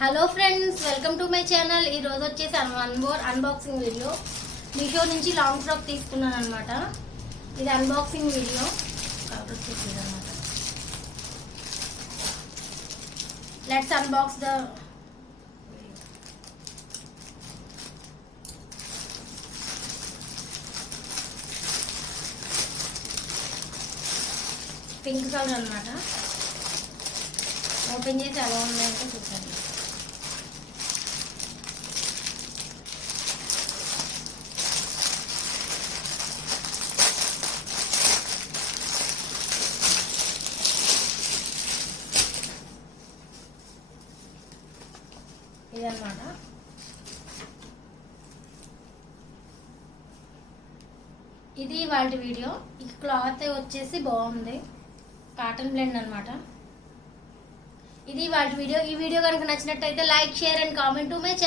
Hello friends, welcome to my channel. ఈరోజు వచ్చేసి unboxing video. Meesho నుంచి లాంగ్ ఫ్రాక్ తీసుకున్నాను అనమాట. ఇది అన్బాక్సింగ్ వీడియో కాబట్టి అనమాట. Let's unbox the pink colour అనమాట. ఓపెన్ చేసి ఎలా ఉన్నాయంటే చూసాను. ఇదన్నమాట. ఇది వాళ్ళ వీడియో. ఈ క్లాత్ వచ్చేసి బాగుంది, కాటన్ బ్లెండ్ అనమాట. ఇది వాళ్ళ వీడియో. ఈ వీడియో కనుక నచ్చినట్టయితే like, share and comment to my channel.